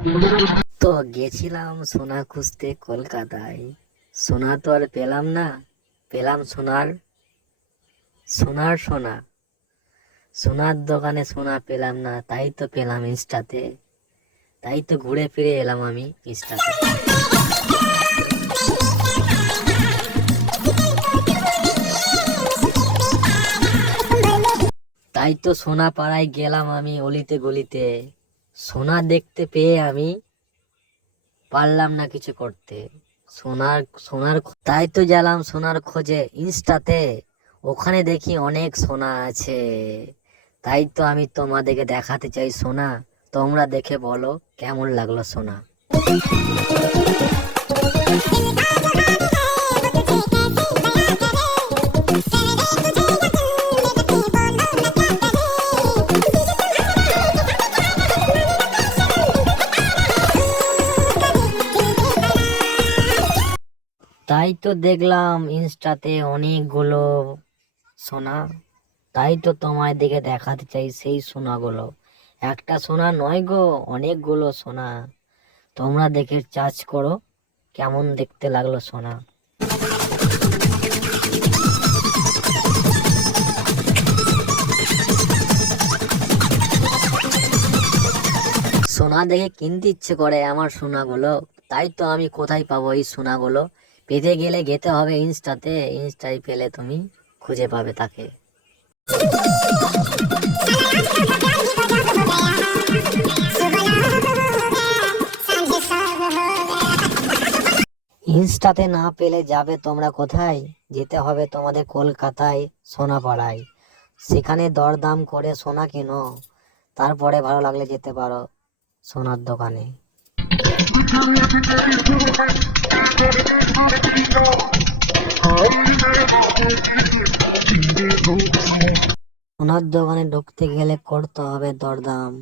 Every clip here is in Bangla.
তো গেছিলাম সোনা খুঁজতে কলকাতায়। সোনা তো আর পেলাম না, পেলাম সোনার সোনার সোনা। সোনার দোকানে সোনা পেলাম না, তাই তো পেলাম ইনস্টাতে। তাই তো ঘুরে ফিরে এলাম আমি ইনস্টাতে। তাই তো সোনা পাড়ায় গেলাম আমি অলিতে গলিতে। সোনা দেখতে পেয়ে আমি পারলাম না কিছু করতে। সোনার সোনার তাই তো গেলাম সোনার খোঁজে ইনস্টাতে। ওখানে দেখি অনেক সোনা আছে। তাই তো আমি তোমাদেরকে দেখাতে চাই সোনা। তোমরা দেখে বলো কেমন লাগল সোনা। তাই তো দেখলাম ইনস্টাতে অনেকগুলো সোনা। তাই তো তোমায় দেখে দেখাতে চাই সেই সোনাগুলো। একটা সোনা নয় গো, অনেকগুলো সোনা। তোমরা দেখে চার্জ করো, কেমন দেখতে লাগল সোনা। সোনা দেখে কিনতে ইচ্ছে করে আমার সোনাগুলো। তাই তো আমি কোথায় পাবো এই সোনাগুলো? পেতে গেলে যেতে হবে ইনস্টাতে। ইনস্টায় পেলে তুমি খুঁজে পাবে তাকে। ইনস্টাতে না পেলে যাবে তোমরা কোথায়? যেতে হবে তোমাদের কলকাতায়, সোনাপাড়ায়। সেখানে দরদাম করে সোনা কেনো? তারপরে ভালো লাগলে যেতে পারো সোনার দোকানে। সোনার দোকানে ঢুকতে গেলে করতে হবে দরদাম।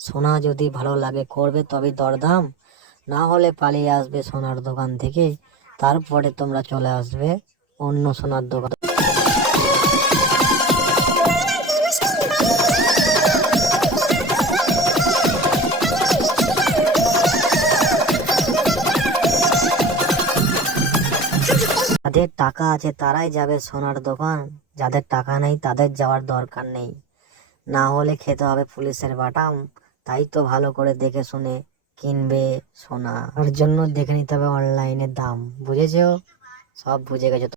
সোনা যদি ভালো লাগে করবে তবে দরদাম। না হলে পালিয়ে আসবে সোনার দোকান থেকে। তারপরে তোমরা চলে আসবে অন্য সোনার দোকান যাদের টাকা আছে তারাই যাবে সোনার দোকান। যাদের টাকা নেই তাদের যাওয়ার দরকার নেই। না হলে খেতে হবে পুলিশের বাটাম। তাই তো ভালো করে দেখে শুনে কিনবে সোনা। ওর জন্য দেখে নিতে হবে অনলাইনে দাম। বুঝেছ? সব বুঝে গেছো তো।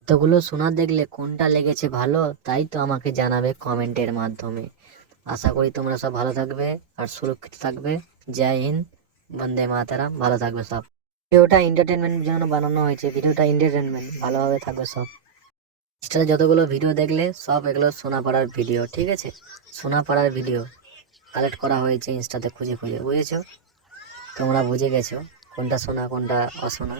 এতগুলো সোনা দেখলে কোনটা লেগেছে ভালো, তাই তো আমাকে জানাবে কমেন্টের মাধ্যমে। আশা করি তোমরা সব ভালো থাকবে আর সুরক্ষিত থাকবে। জয় হিন্দ, বন্দে মাতারাম, ভালো থাকবে সব। ভিডিওটা এন্টারটেনমেন্টের জন্য বানানো হয়েছে। ভিডিওটা এন্টারটেনমেন্ট ভালোভাবে থাকবে সব। ইনস্টাতে যতগুলো ভিডিও দেখলে সব এগুলো সোনা সোনাপাড়ার ভিডিও ঠিক আছে? সোনা সোনাপাড়ার ভিডিও কালেক্ট করা হয়েছে ইনস্টাতে খুঁজে খুঁজে, বুঝেছ? তোমরা বুঝে গেছো কোনটা সোনা, কোনটা অসোনা।